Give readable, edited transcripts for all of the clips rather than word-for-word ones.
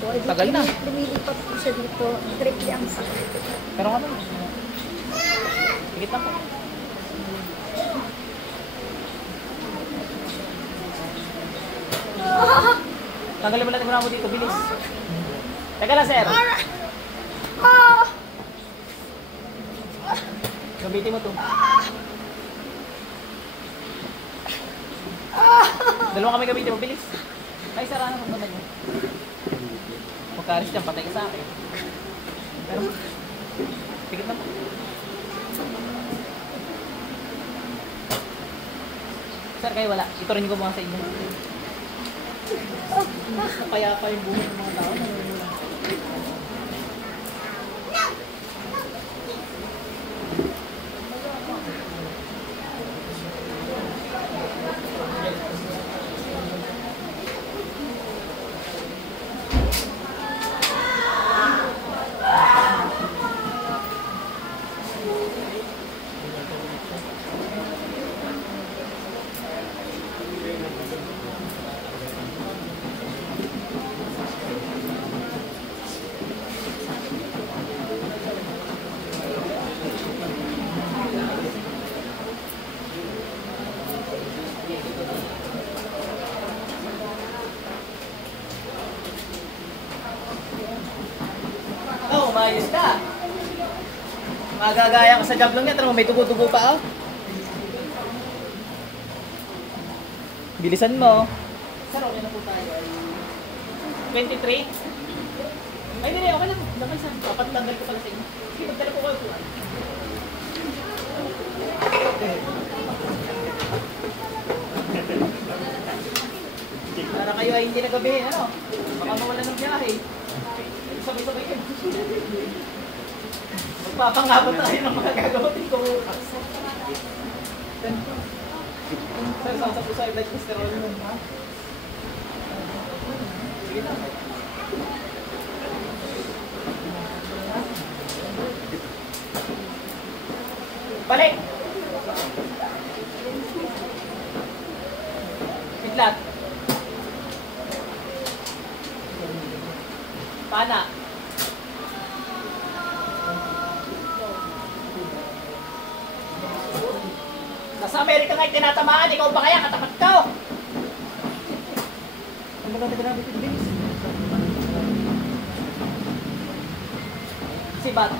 dito. Ay, Tagal na. Lumilipat po siya dito. Directly ang sakit. Pero ano? Higit lang po. Tanggalin mo natin muna mo dito, bilis. Teka lang, sir. Gamitin mo to. Dalawa kami gamitin mo, bilis. Ay, sarahan mo naman yun. Magkaris dyan, patay ka sa akin. Pero, tigit na po. Sir, kayo wala. Ito rin ko mga sa inyo. Kaya pa yung buhay ng mga tao. Umayos ka. Magagaya ka sa job lang yan. Tara mo, may tugo-tugo pa, oh. Bilisan mo. Sir, okay na po tayo. 23? Ay, hindi, okay lang. Dapat sa papatanggal ko pala sa inyo. Sige, magdala ko kayo po. Para kayo ay hindi nagabihin, ano? Baka mawala ng biyahe. Sabay-sabay kayo. Magpapangabot tayo ng mga gagawin ko. Sir, saan po sa blood cholesterol mo, ha? Sige lang. Balik! Itlat. Pana. Nasa Amerika nga'y tinatamaan, ikaw ba kaya katapat ko? Ano ba natin natin ito, Vince? Sibat.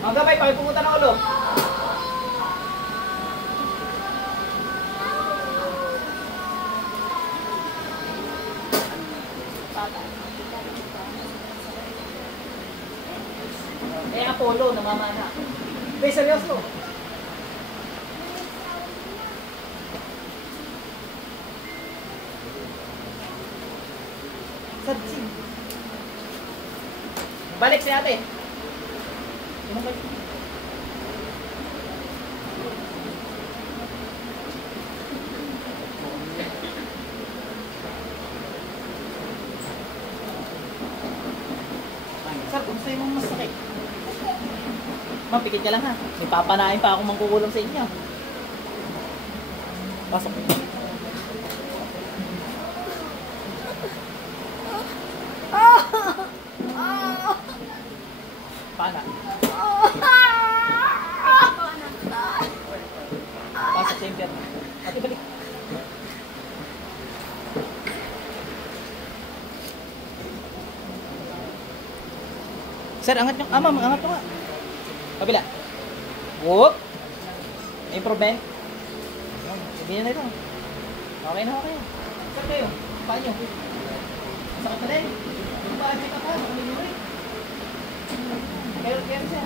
Mga gabay, pakit pumunta ng ulo. Eh, Apollo, namamana. Hey, seryoso. Sadsing. Balik si ate. Ano ba? Sir, kung sa'yo mong masakit. Ma'am, pikit ka lang ha. May papanain pa akong mangkukulong sa inyo. Pasok. Pana. Pasok sa impyerno. Ate, balik. Sir, angat nyo. Ma'am, angat nyo nga. Kabila. Whoop. Improvement. Sabihin na ito. Okay na, okay. Sir, kayo. Paan nyo? Sakit na rin. Paan nyo ka pa. Makamili. Kayo, siya.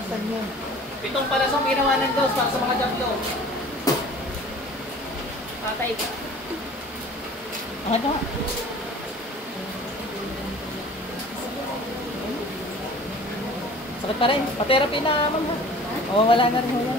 Asan yun? 7 palasong ginawa ng Diyos para sa mga jablo. Patay ka. Angat nyo nga. Sakit pa rin. Pa-therapy na, ma'am ha. O, wala na rin. Wala.